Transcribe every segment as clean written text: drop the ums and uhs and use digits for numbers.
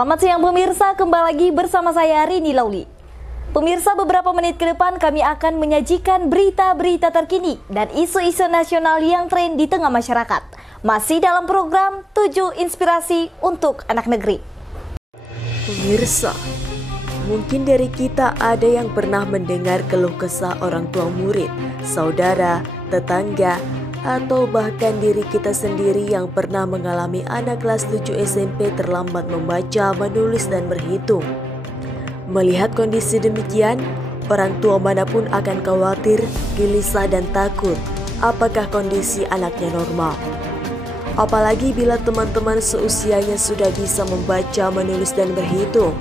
Selamat siang pemirsa, kembali lagi bersama saya Rini Lauli. Pemirsa, beberapa menit ke depan kami akan menyajikan berita-berita terkini dan isu-isu nasional yang tren di tengah masyarakat. Masih dalam program 7 Inspirasi untuk Anak Negeri. Pemirsa, mungkin dari kita ada yang pernah mendengar keluh kesah orang tua murid, saudara, tetangga, atau bahkan diri kita sendiri yang pernah mengalami anak kelas 7 SMP terlambat membaca, menulis, dan berhitung. Melihat kondisi demikian, orang tua manapun akan khawatir, gelisah, dan takut apakah kondisi anaknya normal. Apalagi bila teman-teman seusianya sudah bisa membaca, menulis, dan berhitung.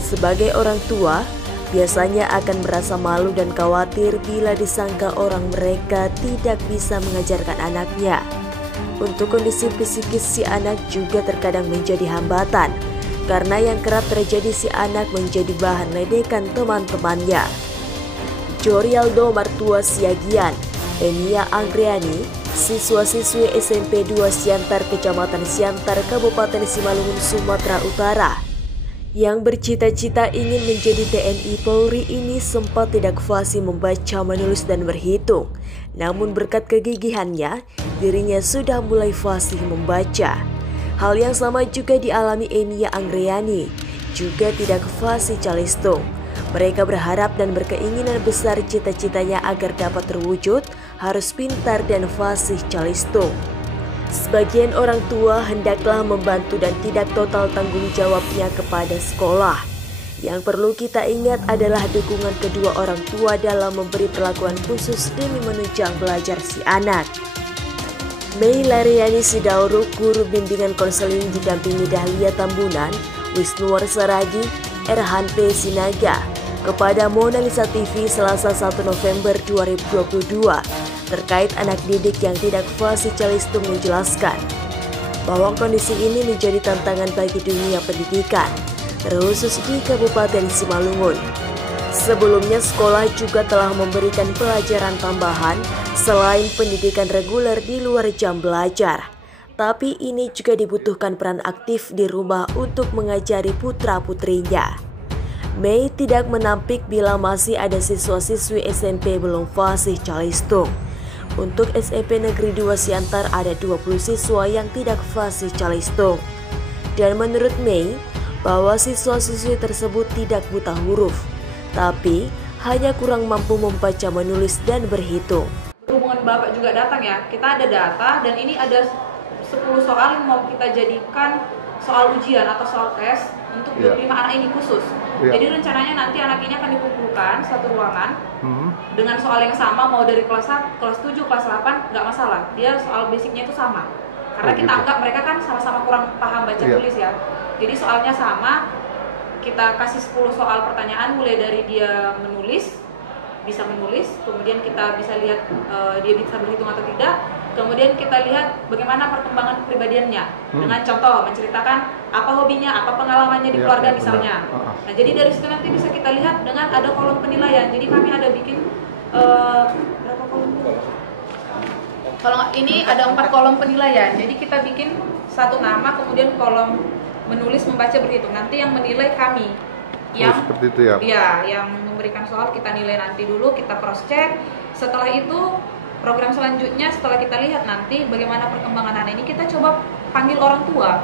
Sebagai orang tua, biasanya akan merasa malu dan khawatir bila disangka orang mereka tidak bisa mengajarkan anaknya. Untuk kondisi psikis si anak juga terkadang menjadi hambatan, karena yang kerap terjadi si anak menjadi bahan ledekan teman-temannya. Jorialdo Martua Siagian, Enia Anggreni, siswa-siswi SMP 2 Siantar, Kecamatan Siantar, Kabupaten Simalungun, Sumatera Utara, yang bercita-cita ingin menjadi TNI Polri ini sempat tidak fasih membaca, menulis, dan berhitung. Namun berkat kegigihannya, dirinya sudah mulai fasih membaca. Hal yang sama juga dialami Enia Anggreni, juga tidak fasih calistung. Mereka berharap dan berkeinginan besar cita-citanya agar dapat terwujud, harus pintar dan fasih calistung. Sebagian orang tua hendaklah membantu dan tidak total tanggung jawabnya kepada sekolah. Yang perlu kita ingat adalah dukungan kedua orang tua dalam memberi perlakuan khusus demi menunjang belajar si anak. Mei Laryani Sidauruk, guru bimbingan konseling didampingi Dahlia Tambunan, Wisnu Warsaragi, Erhan P. Sinaga, kepada Mona Lisa TV Selasa 1 November 2022 terkait anak didik yang tidak fasih calistung, menjelaskan bahwa kondisi ini menjadi tantangan bagi dunia pendidikan, terkhusus di Kabupaten Simalungun. Sebelumnya sekolah juga telah memberikan pelajaran tambahan selain pendidikan reguler di luar jam belajar. Tapi ini juga dibutuhkan peran aktif di rumah untuk mengajari putra-putrinya. Mei tidak menampik bila masih ada siswa-siswi SMP belum fasih calistung. Untuk SMP Negeri 2 Siantar ada 20 siswa yang tidak fasih calistung. Dan menurut Mei, bahwa siswa-siswi tersebut tidak buta huruf, tapi hanya kurang mampu membaca, menulis, dan berhitung. Hubungan Bapak juga datang ya, kita ada data dan ini ada 10 soal yang mau kita jadikan soal ujian atau soal tes untuk 25 anak ini khusus. Jadi rencananya nanti anak ini akan dikumpulkan satu ruangan dengan soal yang sama, mau dari kelas 7, kelas 8 nggak masalah. Dia soal basicnya itu sama. Karena kita anggap mereka kan sama-sama kurang paham baca tulis ya. Jadi soalnya sama, kita kasih 10 soal pertanyaan mulai dari dia bisa menulis, kemudian kita bisa lihat dia bisa berhitung atau tidak. Kemudian kita lihat bagaimana perkembangan kepribadiannya dengan contoh menceritakan apa hobinya, apa pengalamannya di keluarga misalnya. Nah, jadi dari situ nanti bisa kita lihat dengan ada kolom penilaian. Jadi kami ada bikin berapa kolom? Kalau ini ada 4 kolom penilaian. Jadi kita bikin satu nama, kemudian kolom menulis, membaca, berhitung. Nanti yang menilai kami. Yang seperti itu ya? Iya, yang memberikan soal kita nilai nanti dulu, kita cross check. Setelah itu program selanjutnya setelah kita lihat nanti bagaimana perkembangan anak ini, kita coba panggil orang tua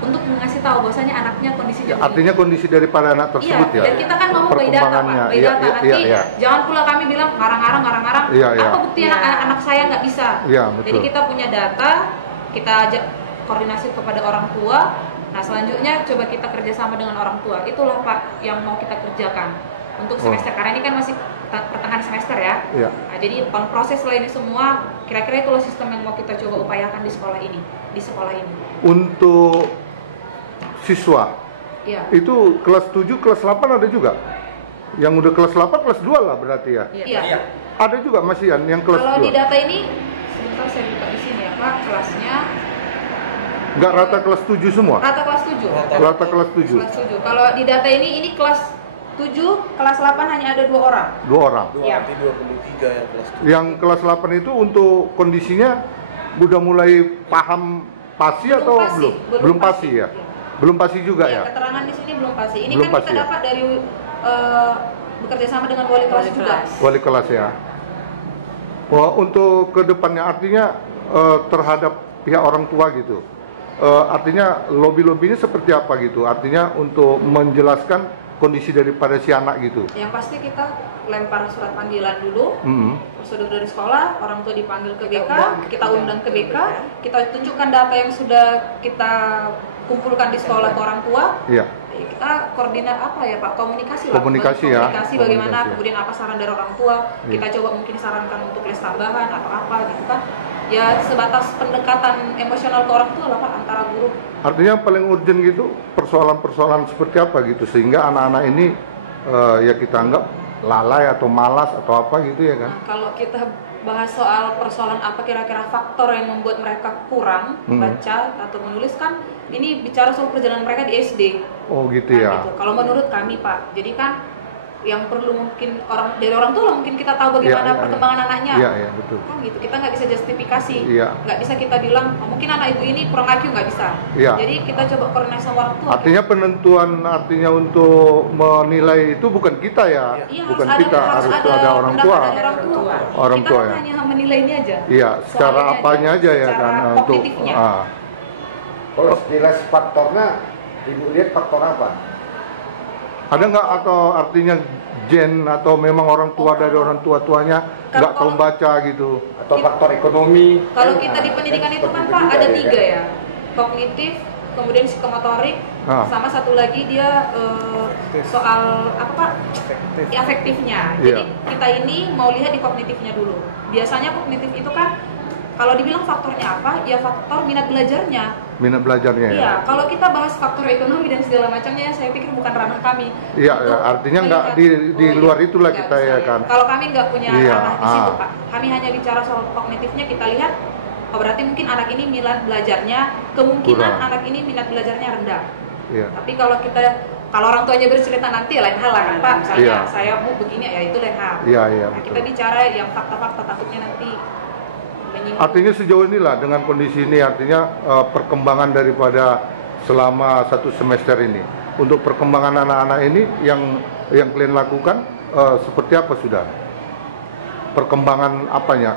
untuk mengasih tahu bahwasanya anaknya kondisinya artinya kondisi daripada anak tersebut ya. Dan kita kan ngomong by data Pak, by data nanti jangan pula kami bilang ngarang-ngarang apa bukti anak saya nggak bisa. Jadi kita punya data, kita ajak koordinasi kepada orang tua. Nah selanjutnya coba kita kerjasama dengan orang tua. Itulah Pak yang mau kita kerjakan untuk semester, karena ini kan masih pertengahan semester ya. Nah, jadi proses setelah ini semua, kira-kira itulah sistem yang mau kita coba upayakan di sekolah ini. Untuk siswa, itu kelas 7, kelas 8 ada juga? Yang udah kelas 8, kelas 2 lah berarti ya? Iya. Ada juga masih yang kelas 2? Kalau di data ini, sebentar saya buka di sini ya Pak, kelasnya. Nggak rata kelas 7 semua? Rata kelas 7. Rata kelas 7. Kalau di data ini kelas 7, kelas 8 hanya ada 2 orang. 2 orang? Iya. 23 yang kelas 7. Yang kelas 8 itu untuk kondisinya udah mulai paham pasi atau belum? Belum pasi ya? Belum pasti juga ya? Keterangan di sini belum pasti. Ini belum kan pasti, kita dapat dari bekerja sama dengan wali kelas juga. Wali kelas ya. Wah, untuk kedepannya artinya terhadap pihak orang tua gitu. Artinya lobby-lobbynya seperti apa gitu? Artinya untuk menjelaskan kondisi daripada si anak gitu. Yang pasti kita lempar surat panggilan dulu, prosedur dari sekolah, orang tua dipanggil ke BK, kita undang ke BK, kita tunjukkan data yang sudah kita kumpulkan di sekolah ke orang tua. Iya. Kita koordinat apa ya Pak, komunikasi komunikasi ya, bagaimana, komunikasi. kemudian apa saran dari orang tua, kita coba mungkin sarankan untuk les tambahan atau apa gitu kan. Ya sebatas pendekatan emosional ke orang tua lah Pak, antara guru. Artinya paling urgent gitu persoalan-persoalan seperti apa gitu sehingga anak-anak ini ya kita anggap lalai atau malas atau apa gitu ya kan. Nah, kalau kita bahas soal persoalan apa kira-kira faktor yang membuat mereka kurang baca atau menulis kan, ini bicara soal perjalanan mereka di SD. Oh gitu Nah, ya. gitu. Kalau menurut kami Pak, jadi kan yang perlu mungkin dari orang tua mungkin kita tahu bagaimana perkembangan anaknya. Iya betul. Kan gitu, kita nggak bisa justifikasi. Iya. Nggak bisa kita bilang mungkin anak ibu ini kurang IQ, nggak bisa. Iya. Jadi kita coba koordinasi sama orang tua. Artinya penentuan artinya untuk menilai itu bukan kita ya, Iya, bukan harus kita, harus ada orang tua. pendapat dari orang tua. Orang Kita tua kan ya. hanya menilai ini aja. Iya, secara Soalnya apanya aja ya secara kan untuk kognitifnya. Kalau sekilas faktornya, Ibu lihat faktor apa? Ada nggak atau artinya gen atau memang orang tua dari orang tua-tuanya nggak tahu baca gitu? Atau faktor ekonomi? Kalau kita di pendidikan itu kan Pak ada 3 ya, kognitif, kemudian psikomotorik, sama satu lagi dia soal apa Pak? Afektifnya. Jadi kita ini mau lihat di kognitifnya dulu. Biasanya kognitif itu kan kalau dibilang faktornya apa? Ya faktor minat belajarnya. Minat belajarnya ya. Iya, kalau kita bahas faktor ekonomi dan segala macamnya, saya pikir bukan ranah kami. Iya, ya, artinya nggak di luar itulah kita ya kan. Kalau kami nggak punya ranah di situ Pak, kami Kami hanya bicara soal kognitifnya, kita lihat oh berarti mungkin anak ini minat belajarnya, kemungkinan kurang. anak ini minat belajarnya rendah. Iya. Tapi kalau orang tuanya bercerita nanti lain hal lah kan Pak, misalnya saya mau begini ya itu lain hal. Iya, Nah, betul. kita bicara yang fakta-fakta, takutnya nanti menyinggung. Artinya sejauh inilah dengan kondisi ini artinya perkembangan daripada selama 1 semester ini untuk perkembangan anak-anak ini yang kalian lakukan seperti apa sudah? Perkembangan apanya?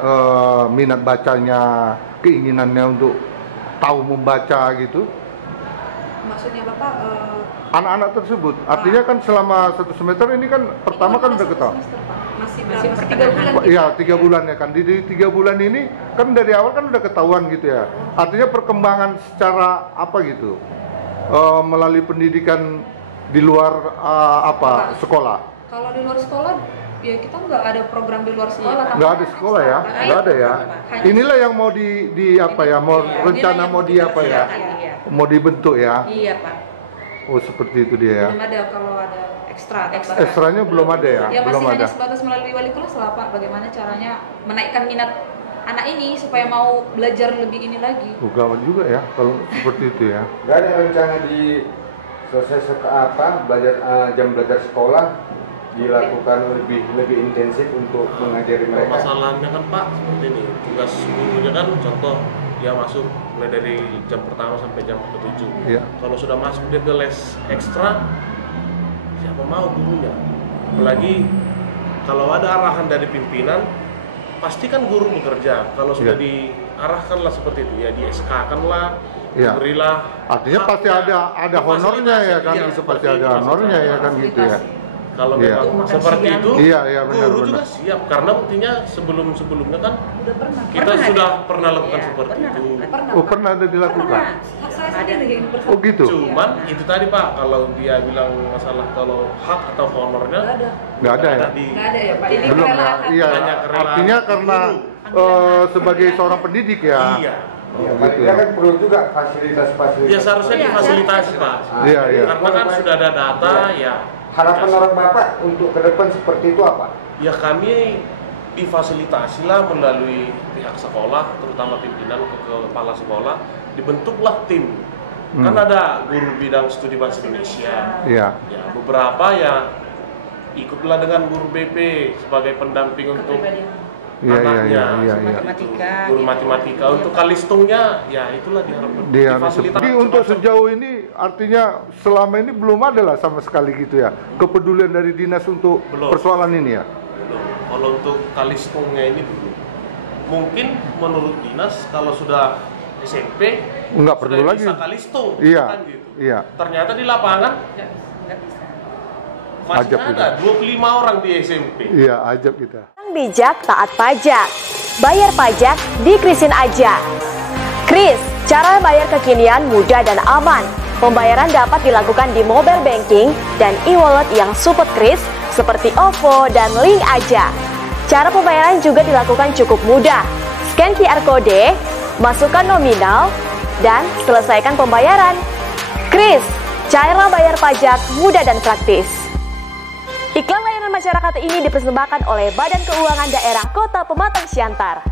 Minat bacanya, keinginannya untuk tahu membaca gitu? Maksudnya Bapak Anak-anak tersebut, artinya kan selama 1 semester ini kan pertama kan udah ketahuan. Masih 3 bulan. Iya 3 bulan ya kan. Di 3 bulan ini kan dari awal kan udah ketahuan gitu ya. Artinya perkembangan secara apa gitu melalui pendidikan di luar sekolah. Kalau di luar sekolah ya kita nggak ada program di luar sekolah. Nggak ada sekolah ya, nggak ada ya. Inilah yang mau di apa ya, mau rencana mau di apa ya, mau dibentuk ya. Iya Pak. Oh seperti itu dia ya. Belum ada kalau ada ekstra. Ekstranya belum ada ya, Ya belum masih hanya ada. sebatas melalui wali kelas lah Pak. Bagaimana caranya menaikkan minat anak ini supaya mau belajar lebih ini lagi. Gawat juga ya kalau seperti itu ya. Nggak ada rencana di selesai belajar jam belajar sekolah dilakukan lebih intensif untuk mengajari mereka. Masalahnya kan Pak seperti ini, tugas gurunya kan contoh dia masuk mulai dari jam pertama sampai jam ke-7. Iya. Kalau sudah masuk dia ke les ekstra, siapa mau gurunya? Apalagi kalau ada arahan dari pimpinan, pasti kan guru bekerja. Kalau sudah diarahkanlah seperti itu, ya di SK-kan lah, berilah. Artinya pasti ada honornya ya kan, itu pasti ada honornya ya kan gitu ya. Kalau memang seperti itu, guru juga siap karena buktinya sebelumnya kan kita sudah pernah lakukan seperti itu. Pernah ada dilakukan. Saya sendiri Oh gitu. Cuman itu tadi Pak, kalau dia bilang masalah kalau hak atau honornya Nggak ada ya. nggak ada ya Pak. Ini Belum ya. kerelaan. Iya. Hanya kerelaan. Artinya karena sebagai seorang pendidik ya. iya. Ya, gitu mereka kan perlu juga fasilitas-fasilitas. Ya seharusnya difasilitasi Pak. Iya. Karena kan sudah ada data ya. Harapan orang Bapak untuk ke depan seperti itu apa? Ya kami difasilitasilah melalui pihak sekolah, terutama pimpinan ke kepala sekolah, dibentuklah tim. Kan ada guru bidang studi bahasa Indonesia. Iya. Ya, beberapa ya ikutlah dengan guru BP sebagai pendamping untuk anaknya. Matematika. Guru matematika. Untuk kalistungnya, ya itulah diharapkan. Jadi untuk sejauh ini artinya selama ini belum ada lah sama sekali gitu ya kepedulian dari dinas untuk persoalan ini ya. Belum. Kalau untuk kalistungnya ini dulu, mungkin menurut dinas kalau sudah SMP nggak perlu sudah lagi. bisa kalistung, Iya. kan gitu. Iya. Ternyata di lapangan Nggak bisa. masih Ajab ada 25 orang di SMP. Iya, ajab kita. Yang bijak taat pajak. Bayar pajak di Krisin aja. Kris, cara bayar kekinian mudah dan aman. Pembayaran dapat dilakukan di mobile banking dan e-wallet yang support Kris seperti OVO dan Link Aja. Cara pembayaran juga dilakukan cukup mudah. Scan QR Code, masukkan nominal, dan selesaikan pembayaran. Kris, cara bayar pajak mudah dan praktis. Iklan layanan masyarakat ini dipersembahkan oleh Badan Keuangan Daerah Kota Pematang Siantar.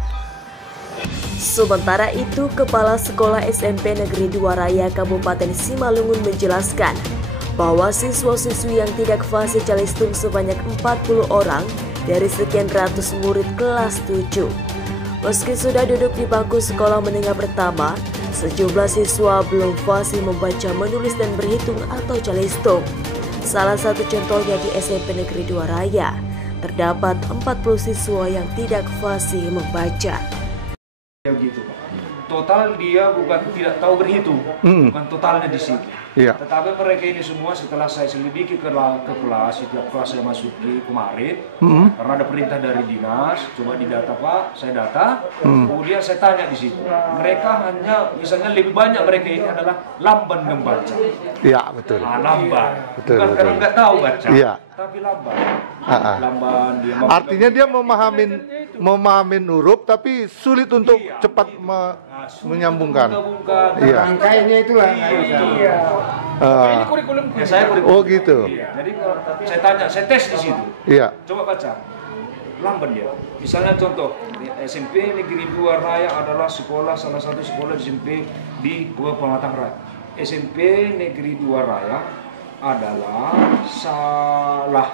Sementara itu, Kepala Sekolah SMP Negeri 2 Raya Kabupaten Simalungun menjelaskan bahwa siswa-siswi yang tidak fasih calistung sebanyak 40 orang dari sekian ratus murid kelas 7. Meski sudah duduk di bangku sekolah menengah pertama, sejumlah siswa belum fasih membaca, menulis, dan berhitung atau calistung. Salah satu contohnya di SMP Negeri 2 Raya, terdapat 40 siswa yang tidak fasih membaca. Gitu. Total dia bukan tidak tahu berhitung, bukan totalnya di situ. Iya. Tetapi mereka ini semua setelah saya selidiki ke kelas, setiap kelas saya masuki kemarin, karena ada perintah dari dinas, coba didata Pak, saya data, kemudian saya tanya di situ. Mereka hanya, misalnya lebih banyak mereka ini adalah lamban membaca. Iya, betul. Lamban, Betul, bukan betul. karena nggak tahu baca, Iya. tapi lamban. Lamban, dia artinya dia memahamin huruf tapi sulit untuk cepat menyambungkan. Iya. Rangkaiannya itulah. Iya. Ini kurikulum. Ya, saya kurikulum. Oh gitu. Iya. Jadi kalau saya tanya, saya tes di situ. Iya. Coba baca. Lamban dia. Misalnya contoh, SMP Negeri 2 Raya adalah salah satu sekolah SMP di Gua Pematang Raya. SMP Negeri 2 Raya adalah salah.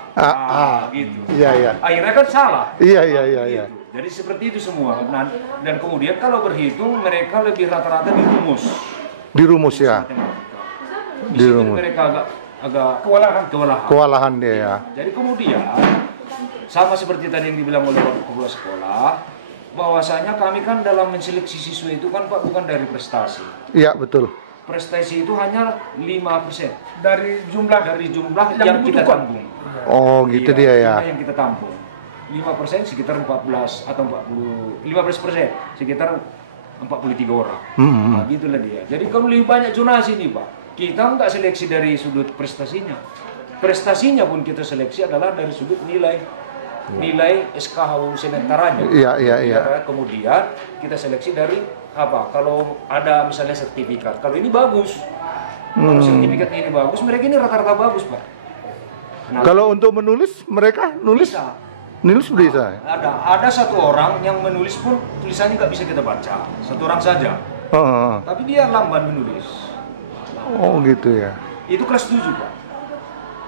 Gitu. Iya, iya. Akhirnya kan salah. Iya. Gitu. Jadi seperti itu semua. Dan kemudian kalau berhitung mereka lebih rata-rata dirumus. Dirumus ya. Di situ mereka agak kewalahan dia ya. Jadi kemudian sama seperti tadi yang dibilang oleh Bapak Kepala Sekolah, bahwasanya kami kan dalam menseleksi siswa itu kan Pak bukan dari prestasi. Iya, betul. Prestasi itu hanya 5% dari jumlah yang kita tampung. Oh, gitu dia ya. Yang kita tampung. 5% sekitar 14 atau 15% sekitar 43 orang. Nah, gitulah dia. Jadi kalau lebih banyak zonasi nih Pak, kita nggak seleksi dari sudut prestasinya. Prestasinya pun kita seleksi adalah dari sudut nilai SKH sementaranya. Iya. Kemudian kita seleksi dari apa? Kalau ada misalnya sertifikat, kalau ini bagus, kalau sertifikat ini bagus, mereka ini rata-rata bagus Pak. Nah, kalau untuk menulis, mereka nulis bisa. Nulis bisa. Ada satu orang yang menulis pun tulisannya nggak bisa kita baca, satu orang saja. Tapi dia lamban menulis. Oh gitu ya. Itu kelas 7 Pak.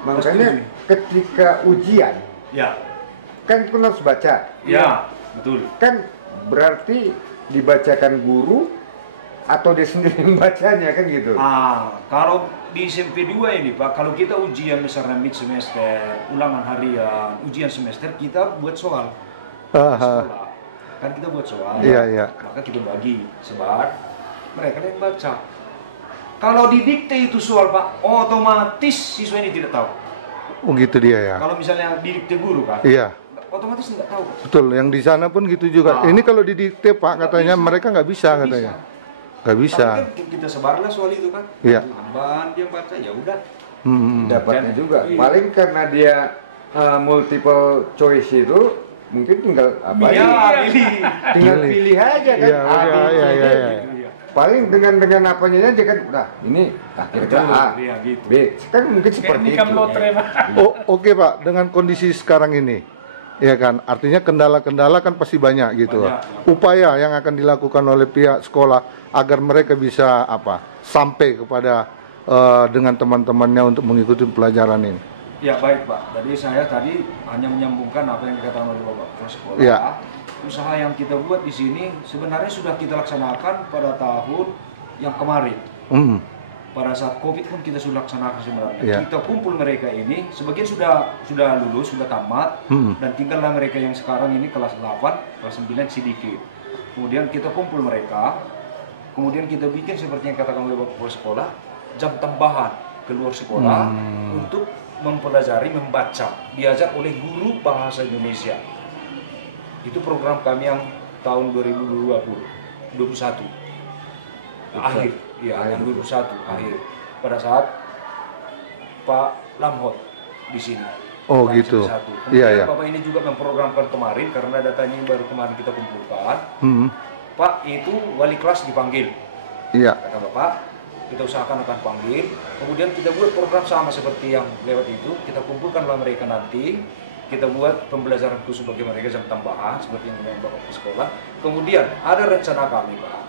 Makanya ketika ujian, ya, kan pun harus baca. Ya, betul. Kan berarti dibacakan guru atau dia sendiri membacanya kan gitu. Kalau di SMP 2 ini Pak, kalau kita ujian misalnya mid semester, ulangan harian, ujian semester, kita buat soal. Sekolah. Kan kita buat soal. Iya. Maka kita bagi sebar, mereka yang baca. Kalau didikte itu soal Pak, otomatis siswa ini tidak tahu. Oh gitu dia ya. Kalau misalnya didikte guru kan, iya, otomatis tidak tahu. Betul, yang di sana pun gitu juga. Ini kalau didikte Pak katanya mereka nggak bisa katanya. Nggak bisa. Tapi kan kita sebarlah soal itu kan. Iya. Lamban dia baca ya udah. Dapatnya juga. Paling karena dia multiple choice itu mungkin tinggal apa? Tinggal pilih aja kan. Iya. Paling dengan apanya aja kan. Nah, ini akhirnya A, gitu. B. Kan mungkin seperti itu. Oke Pak, dengan kondisi sekarang ini, ya kan, artinya kendala-kendala kan pasti banyak gitu. Upaya yang akan dilakukan oleh pihak sekolah agar mereka bisa sampai kepada dengan teman-temannya untuk mengikuti pelajaran ini. Ya baik Pak, jadi saya tadi hanya menyambungkan apa yang dikatakan oleh Bapak Kepala Sekolah. Ya. usaha yang kita buat di sini sebenarnya sudah kita laksanakan pada tahun yang kemarin. Pada saat COVID pun kita sudah laksanakan sebenarnya. Kita kumpul mereka ini, sebagian sudah lulus, sudah tamat, dan tinggallah mereka yang sekarang ini kelas 8, kelas 9 sedikit. Kemudian kita kumpul mereka, kemudian kita bikin seperti yang katakan oleh Bapak Kepala Sekolah, jam tambahan keluar sekolah untuk mempelajari membaca, diajar oleh guru bahasa Indonesia. Itu program kami yang tahun 2021 akhir, yang 2021 akhir. Pada saat Pak Lamhot di sini. Oh gitu. Iya. Bapak ini juga memprogramkan kemarin karena datanya baru kemarin kita kumpulkan. Pak itu wali kelas dipanggil. Iya. Kata Bapak, kita usahakan akan panggil. Kemudian kita buat program sama seperti yang lewat itu. Kita kumpulkanlah mereka nanti. Kita buat pembelajaran khusus bagi mereka jam tambahan seperti yang Bapak di sekolah. Kemudian ada rencana kami, Pak,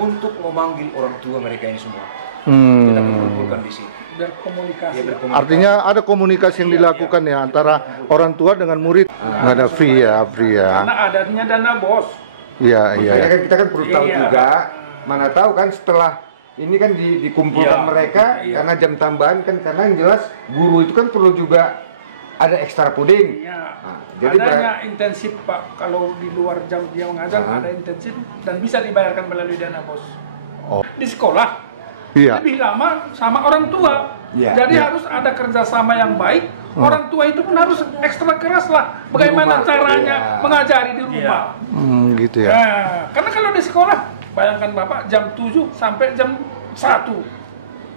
untuk memanggil orang tua mereka ini semua. Kita kumpulkan di sini. Berkomunikasi. Artinya ada komunikasi yang dilakukan ya antara orang tua dengan murid. Nggak ada free ya. Karena adanya dana BOS. Iya. Kan kita kan perlu tahu juga. Mana tahu kan setelah ini kan dikumpulkan mereka karena jam tambahan kan, karena yang jelas guru itu kan perlu juga ada ekstra puding. Jadi adanya intensif Pak, kalau di luar jam dia mengajar ada intensif dan bisa dibayarkan melalui dana BOS. Di sekolah lebih lama sama orang tua. Jadi harus ada kerjasama yang baik. Orang tua itu pun harus ekstra keras lah. Bagaimana caranya mengajari di rumah. Gitu ya. Karena kalau di sekolah, bayangkan Bapak jam 7 sampai jam 1.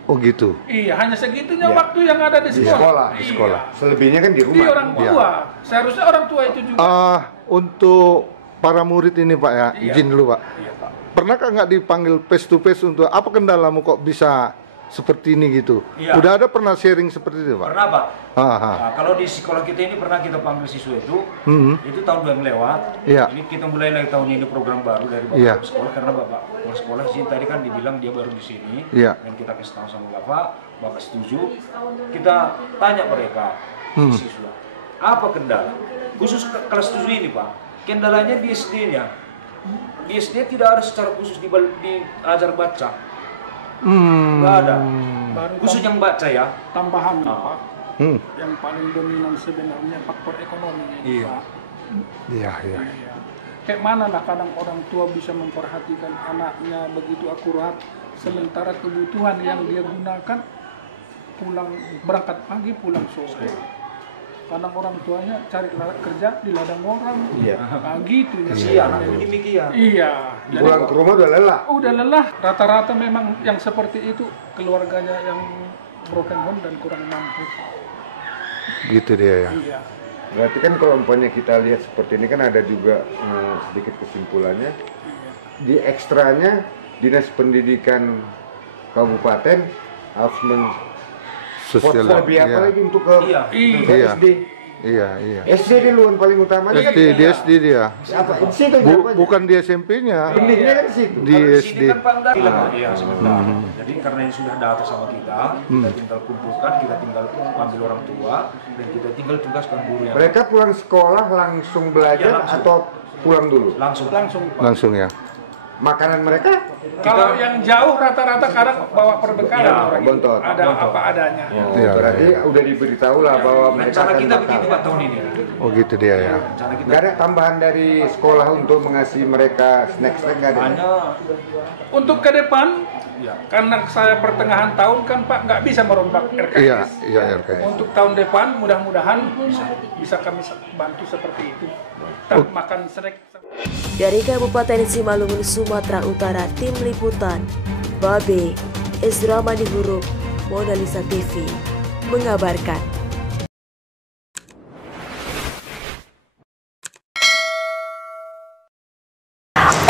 Oh gitu. Iya, hanya segitunya waktu yang ada di sekolah. Di sekolah. Selebihnya kan di rumah. Di orang tua. Seharusnya orang tua itu juga. Untuk para murid ini Pak ya, izin dulu Pak. Pernahkah nggak dipanggil face to face untuk apa kendalamu kok bisa seperti ini gitu? Udah ada pernah sharing seperti itu Pak? Pernah Pak. Nah, kalau di sekolah kita ini pernah kita panggil siswa itu tahun yang lewat. Ini kita mulai lagi tahun ini program baru dari Bapak sekolah, karena Bapak Kepala Sekolah sini tadi kan dibilang dia baru di sini, dan kita kasih tahu sama Bapak setuju. Kita tanya mereka siswa, apa kendala? Khusus kelas 7 ini Pak, kendalanya di SD-nya. Di SD tidak ada secara khusus diajar baca. Nggak ada. Khusus yang baca ya. Tambahan Pak. Yang paling dominan sebenarnya faktor ekonomi. Iya. Kayak mana lah kadang orang tua bisa memperhatikan anaknya begitu akurat, sementara kebutuhan yang dia gunakan berangkat pagi pulang sore. Kadang orang tuanya cari kerja di ladang orang. Gitu ya. Anak demikian. Pulang ke rumah udah lelah. Udah lelah. Rata-rata memang yang seperti itu keluarganya yang broken home dan kurang mampu. Gitu dia ya. Berarti kan kalau umpamanya kita lihat seperti ini kan ada juga sedikit kesimpulannya. Di ekstranya Dinas Pendidikan Kabupaten harus portfolio apa lagi untuk ke SD. SD duluan paling utama. SD dia. Bukan di SMP-nya. Benihnya kan di situ. Di SD. Jadi karena ini sudah data sama kita tinggal kumpulkan, kita tinggal ambil orang tua, dan kita tinggal tugaskan guru yang. Mereka pulang sekolah langsung belajar atau pulang dulu? Langsung ya. Makanan mereka? Kalau yang jauh rata-rata kadang bawa perbekalan orang itu. Ada apa adanya. Berarti udah diberitahu lah bahwa mereka rencana kita begitu Pak tahun ini. Oh gitu dia ya. Nggak ada tambahan dari sekolah untuk mengasihi mereka snack-snack nggak ada? Hanya untuk ke depan, karena saya pertengahan tahun kan Pak nggak bisa merombak RKS. Iya RKS. Untuk tahun depan mudah-mudahan bisa kami bantu seperti itu. Makan snack. Dari Kabupaten Simalungun, Sumatera Utara, Tim Liputan Babe, Ezra Manihuruk, Mona Lisa TV mengabarkan.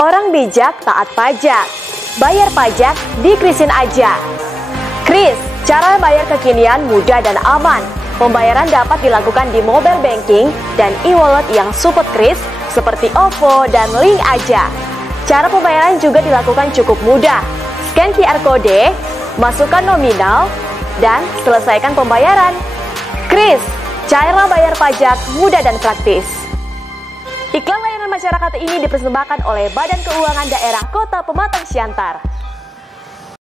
Orang bijak taat pajak. Bayar pajak di Krisin aja. Kris, cara bayar kekinian mudah dan aman. Pembayaran dapat dilakukan di mobile banking dan e-wallet yang support Kris seperti OVO dan Link aja. Cara pembayaran juga dilakukan cukup mudah. Scan QR Code, masukkan nominal, dan selesaikan pembayaran. Kris, cara bayar pajak mudah dan praktis. Iklan layanan masyarakat Masyarakat ini dipersembahkan oleh Badan Keuangan Daerah Kota Pematang Siantar.